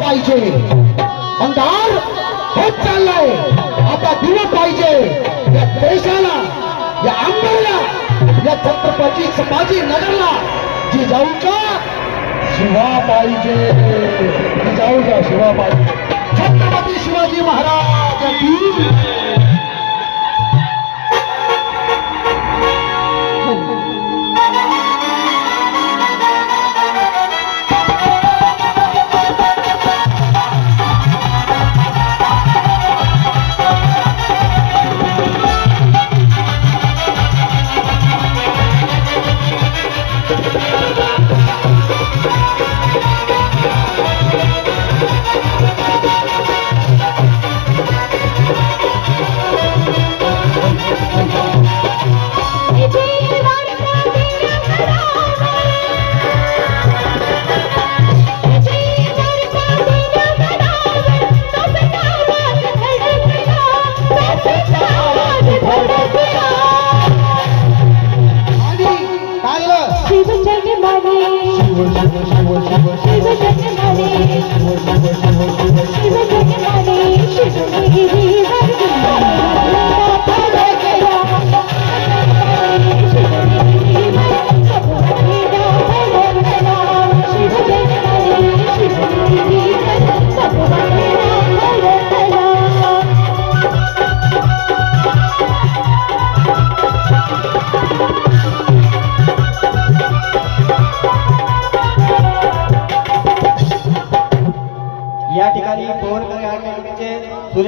पाहिजे, अंधार होत चाललाय, आता दिवा पाहिजे या देशाला, या आंबेला, या छत्रपती संभाजीनगरला जिजाऊचा शिवा पाहिजे, जिजाऊचा शिवा पाहिजे। छत्रपती शिवाजी महाराज की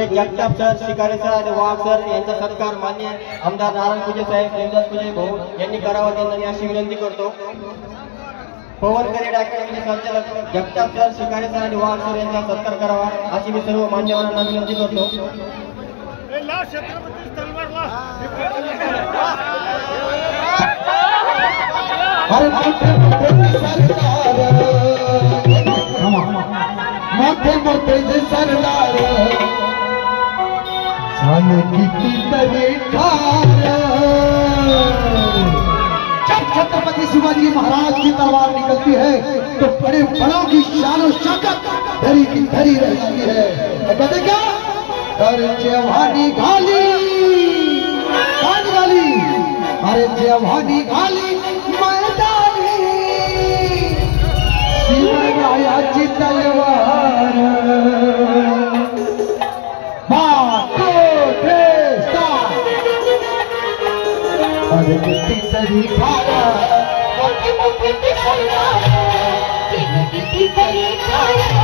जगताप सर, शिकारे सर आणि वाघ सर यांचा सत्कार मान्य आमदार नारायण पूजे साहेब, देवदास पूजे भाऊ यांनी करावा, त्यांना मी अशी विनंती करतो। पवन करेड अकॅडमीचे संचालक जगताप सर, शिकारे सर आणि वाघ सर यांचा सत्कार करावा अशी मी सर्व मान्यवरांना विनंती करतो। जब छत्रपति शिवाजी महाराज की तलवार निकलती है तो बड़े बड़ों की शान और शौकत धरी की धरी रह जाती है। कहते क्या अरे जेवानी गाली गाली, अरे जेवानी गाली मैदानी शिवरायाची तलवार तरी खाया मोठी मोठी दिसणार, किती तरी खाया